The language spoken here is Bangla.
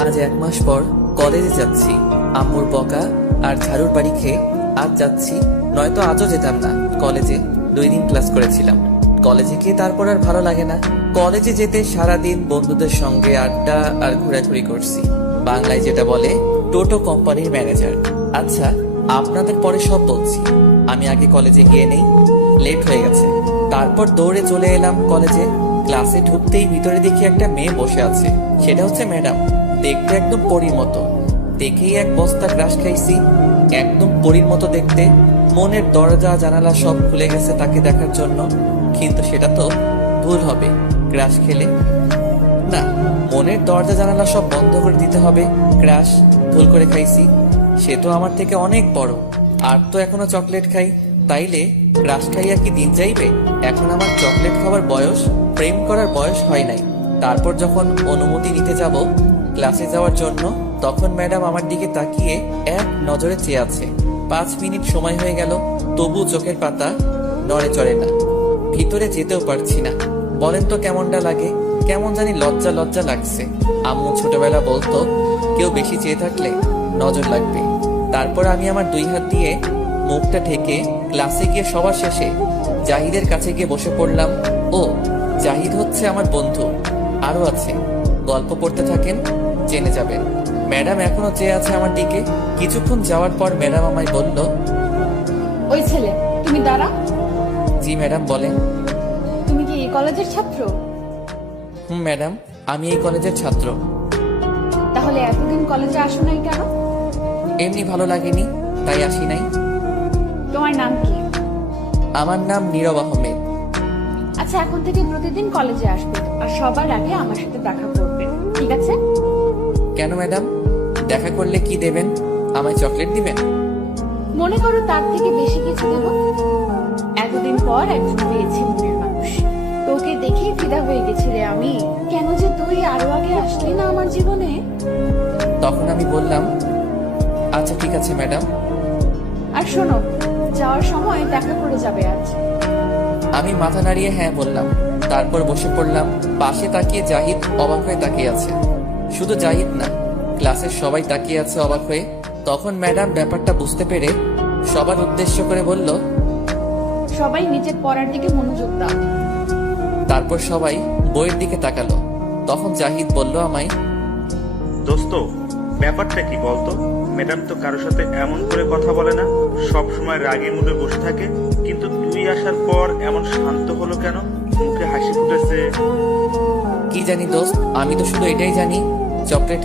আজ 1 মাস পর কলেজে যাচ্ছি। আম্মুর বকা আর ঝাড়ুর বাড়ি খেয়ে আজ যাচ্ছি, নয়তো আজও যেতাম না। কলেজে 2 দিন ক্লাস করেছিলাম। কলেজে গিয়ে তারপর আর ভালো লাগে না। কলেজে যেতে সারাদিন বন্ধুদের সঙ্গে আড্ডা আর ঘোরাঘুরি করছি। বাংলায় যেটা বলে টোটো কোম্পানির ম্যানেজার। আচ্ছা, আপনাদের পরে সব বলছি। আমি আগে কলেজে গিয়ে নেই, লেট হয়ে গেছে। তারপর দৌড়ে চলে এলাম কলেজে। ক্লাসে ঢুকতেই ভিতরে দেখি একটা মেয়ে বসে আছে। সেটা হচ্ছে ম্যাডাম। দেখতে একদম পরীর মতো। দেখেই এক বস্তা ক্রাশ খাইছি। একদম পরীর মতো দেখতে। মনের দরজা জানালা সব খুলে গেছে তাকে দেখার জন্য। কিন্তু সেটা তো ভুল হবে ক্রাশ খেলে। না, মনের দরজা জানালা সব বন্ধ করে দিতে হবে। ক্রাশ ভুল করে খাইছি। সে তো আমার থেকে অনেক বড়, আর তো এখনো চকলেট খাই। তাইলে ক্রাশ খাইয়া কি দিন যাইবে? এখন আমার চকলেট খাওয়ার বয়স, প্রেম করার বয়স হয় নাই। তারপর যখন অনুমতি নিতে যাব ক্লাসে যাওয়ার জন্য, তখন ম্যাডাম আমার দিকে তাকিয়ে এক নজরে চেয়ে আছে। 5 মিনিট সময় হয়ে গেল, তবু চোখের পাতা নড়ে চড়ে না। ভিতরে যেতেও পারছি না। বলেন তো কেমনটা লাগে? কেমন জানি লজ্জা লজ্জা লাগছে। আম্মু ছোটবেলা বলতো, কেউ বেশি চেয়ে থাকলে নজর লাগবে। তারপর আমি আমার 2 হাত দিয়ে মুখটা ঢেকে ক্লাসে গিয়ে সবার শেষে জাহিদের কাছে গিয়ে বসে পড়লাম। ও, জাহিদ হচ্ছে আমার বন্ধু। আরো আছে, গল্প পড়তে থাকেন, জেনে যাবেন। ম্যাডাম এখনো চেয়ে আছে আমার দিকে। কিছুক্ষণ যাওয়ার পর ম্যাডাম আমায় বলল, ওই ছেলে, তুমি দাঁড়া। জি ম্যাডাম বলেন। তুমি কি এই কলেজের ছাত্র? ম্যাডাম, আমি এই কলেজের ছাত্র। তাহলে এতদিন কলেজে আসো নাই কেন? এমনি ভালো লাগেনি, তাই আসি নাই। তোমার নাম কি? আমার নাম নীরব আহমেদ। আচ্ছা, এখন থেকে প্রতিদিন কলেজে আসবে, আর সবার আগে আমার সাথে দেখা করবে, ঠিক আছে? কেন ম্যাডাম? দেখা করলে কি দেবেন? আমায় চকলেট দিবেন? মনে করো তার থেকে বেশি কিছু দেব। এতদিন পর একজন পেয়েছি মনের মানুষ। তোকে দেখেই ফিদা হয়ে গেছিলে আমি। কেন যে তুই আরো আগে আসলি না আমার জীবনে? তখন আমি বললাম, আচ্ছা ঠিক আছে ম্যাডাম। আর শোনো, যাওয়ার সময় দেখা করে যাবে আজ। আমি মাথা নাড়িয়ে হ্যাঁ বললাম। তারপর বসে পড়লাম। পাশে তাকিয়ে জাহিদ অবাক হয়ে তাকিয়ে আছে। শুধু জাহিদ না, ক্লাসের সবাই তাকিয়ে আছে অবাক হয়ে। তখন ম্যাডাম ব্যাপারটা বুঝতে পেরে সবার উদ্দেশ্য করে বলল, সবাই নিজের পড়ার দিকে মনোযোগ দাও। তারপর সবাই বইয়ের দিকে তাকালো। তখন জাহিদ বলল আমায়, দোস্ত, ব্যাপারটা কি বলতো? ম্যাডাম তো কারোর সাথে এমন করে কথা বলে না, সব সময় রাগের মুডে বসে থাকে। কিন্তু তুই আসার পর এমন শান্ত হলো কেন? মুখে হাসি ফুটেছে। কি জানি দোস্ত, আমি তো শুধু এটাই জানি চকলেট